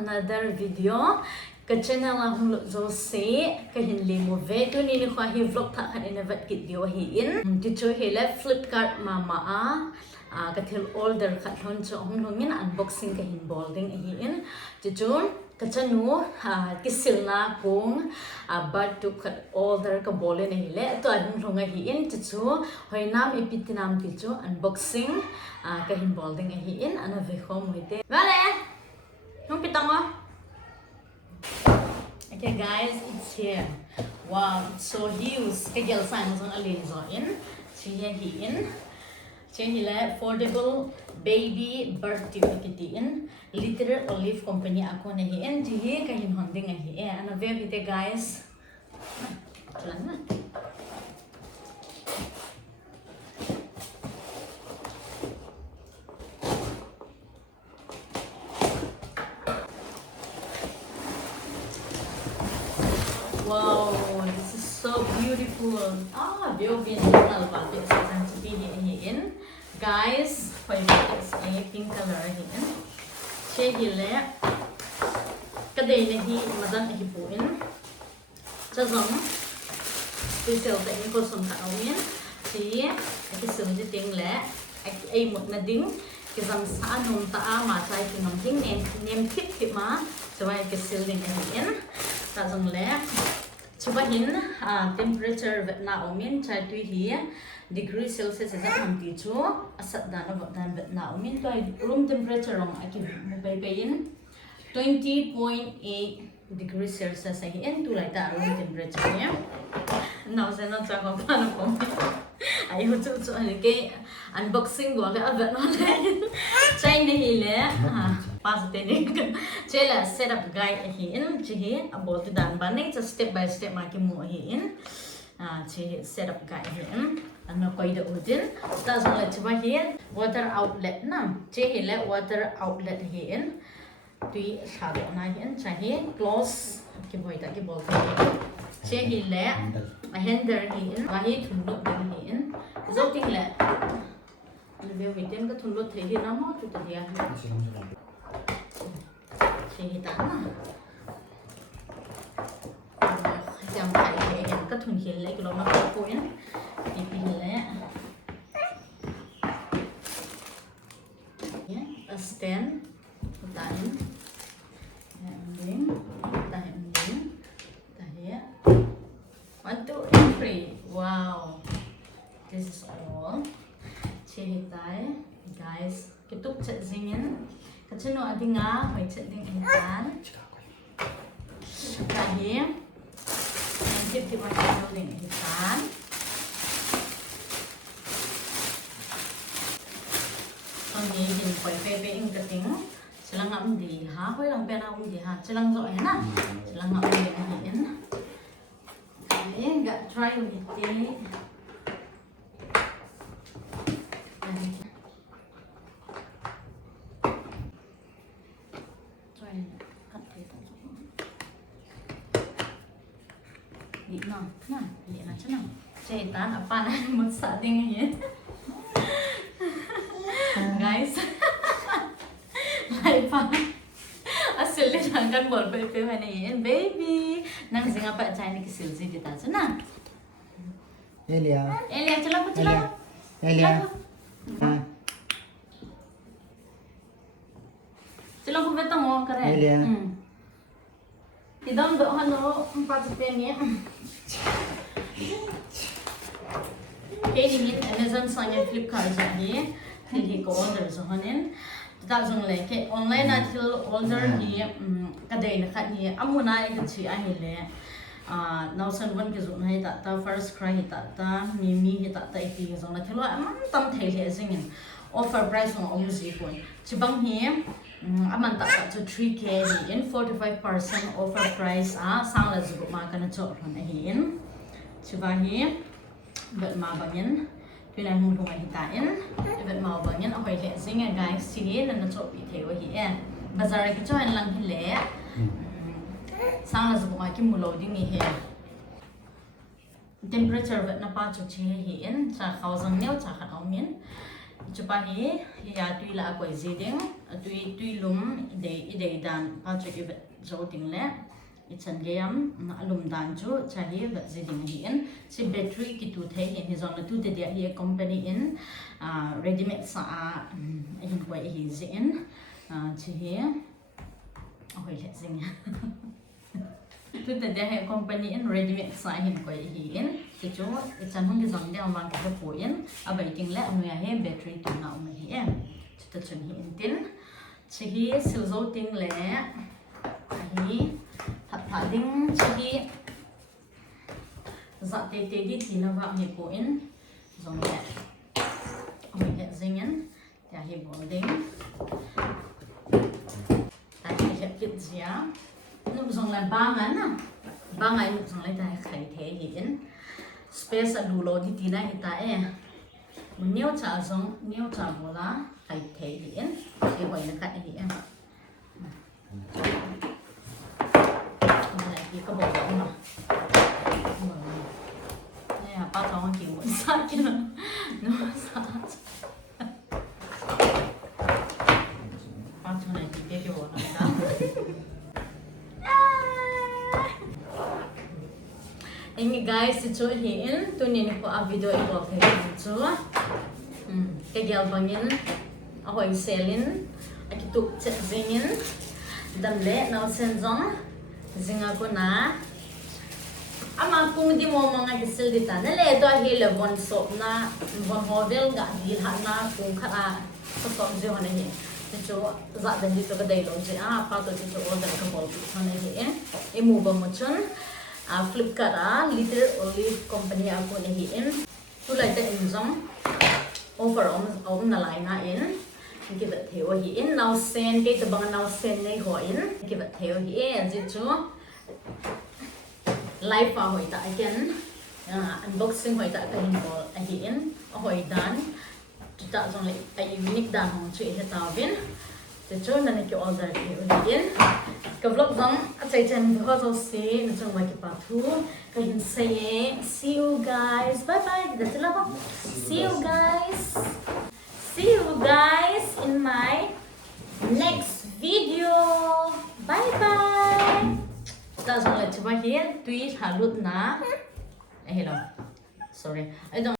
another video. Kachanu ahunglhung zo se kahin limo ve tu ni khwa hi vlog tha khan inavat video hi in ti chu he la Flipkart mama a kathil order khat hon chu ahunglhung in unboxing kahin bolding hi in ti chu Kachanu kisil na kung bathtub khat order ka bolen hi le to ahunglhung hi in ti chu hoinam ipitinam ti chu unboxing kahin bolding hi in ana ve khom hite vale hong pitango. Okay guys, it's here. Wow, it's so huge. Cái gel size nó alin zo in. Chị in. Chị là affordable baby birthday kit in. Literal Olive Company ako na in. Chị cái hình hòn đinh hi. Ano về hite guys. Lan na. Wow, this is so beautiful. Very original but it's going to be here in. Guys, it's a pink color here in. She here kadai nahi madan nahi po in. Chazong special ta in ko som ta awin. She kisil di ting le ay mot na ding kizam sa anong ta ma chai kinong ding nem tip ma so ay kisil ding in. Chazong le Chubahin temperature na umin chai tui hi degree Celsius is ang tichu asat dan dan na umin to room temperature ong aki mupay 20.8 degrees Celsius ay in tulay ta room temperature niya. Now sa na sa ko paano ko ay ho chu kay unboxing go ka abat no le chai ni hile pas te ni chela setup guide hi in chi about dan ban nei step by step ma ki mu hi in chi setup guide hi in ano koi da udin ta so la chwa hi water outlet na chi hile water outlet hi in tui sa do na hi in cha hi close ki boi ta ki bol chi hile a handle hi in wa hi thun lo hi in zo ting le ano ve wi tem ka thun lo the hi na mo tu ta dia chị ta chăm phải để em có thuần hiện lấy cái đó nó có cuốn thì pin lấy a stand tại miếng tại here 1 2 3 wow this is all chị tại guys cái túc chạy zingin Kachanu adinga hoy chatting intan. Kahit and tip ti building intan. Ang din hoy pepe ing kating. Sila nga di ha hoy lang pena di ha. Sila zo na. Sila nga di hin. Okay, got try with it. Di na chứ nào chơi tan apa na một sợ ding here guys lại pa asil ni jangan bol pepe hani baby nang sing apa chai ni kisil ji kita chứ nào Elia chalo chalo ko beto mo kare Elia Idang do halo 4 pen ni. Cái này Amazon sang Flipkart jadi thì có order so hanin. Ta dùng lại cái online na til order ni kadai na khat ni amuna ai chi a hi le. Now san one ke zun hai ta first cry hi ta mimi hi ta ti zong na thilo am tam thei le singin. Offer price on almost equal. Chibang hi aman ta to 3k hi in 45% offer price sang la zu ma kana cho ron hi in chibang hi bet ma bangin tunan hung hung hi ta in bet ma bangin ahoi le singa guys chi na cho pi thei hi bazar ki cho an lang hi le sang la zu ma ki mu loading hi temperature bet na pa cho chi hi in cha khao jang neu cha khat au min chupa hi ya tui la koi ziding tui lum idei dan Patrick ibet zo ding le ichan geam alum dan chu chahi vet ziding hi in si battery ki tu thei hi zon tu de dia hi company in ready made sa hin koi hi zin chi hi oi le zing tu de dia hi company in ready made sa hin koi hi in si chu ichan hung ki zon dia mang ki po in abai ting le anu ya he battery tu na um hi em chu chun hi in tin chi hi sil zo ting le hi thật ding chi dạ tê tê đi thì nó vào hiệp bộ in giống vậy mình hiện dinh in thì hiệp bộ đinh tại vì hiện kiện gì á nó giống là ba ngày nó giống là tại khai thế hiện space đủ lô đi thì này hiện tại mình nhiều trả bộ lá khai thế hiện thì vậy là khai hiện thì có bộ giống mà này là bao trong kiểu muốn sát kia nó sát bao trong này thì cái bộ nó sao anh guys si cho hiện tôi nhìn có video ito cái cho cái gel bangin ahoy selin aki tu chat zingin dam le now sen zong zinga ko na ama kung di mo mga kisil dita na le to hi le von so na von hovel ga di ha na kung kha so so je hone hi cho za da di to ka dai lo je pa to cho order ka bol pi hone hi e mu ba mo chun Flipkart little olive company ako ni hi in tu lai ta in zong offer om na lai na in give it theo hi in now send cái bang now send nei ho in give it theo hi en ji chu live pa hoi ta again unboxing hoi ta ka hin bol a hi in hoi dan ta jong le a unique dan hong chu he ta vin te chu na ne ki order hi in ka vlog dong a chai chen ho zo si na chung mai ki pa thu ka hin say see you guys bye bye da chila ba see you guys see you guys in my next video. Bye bye. Ta xong lại chụp here. Tuy halut na. Hello. Sorry. I don't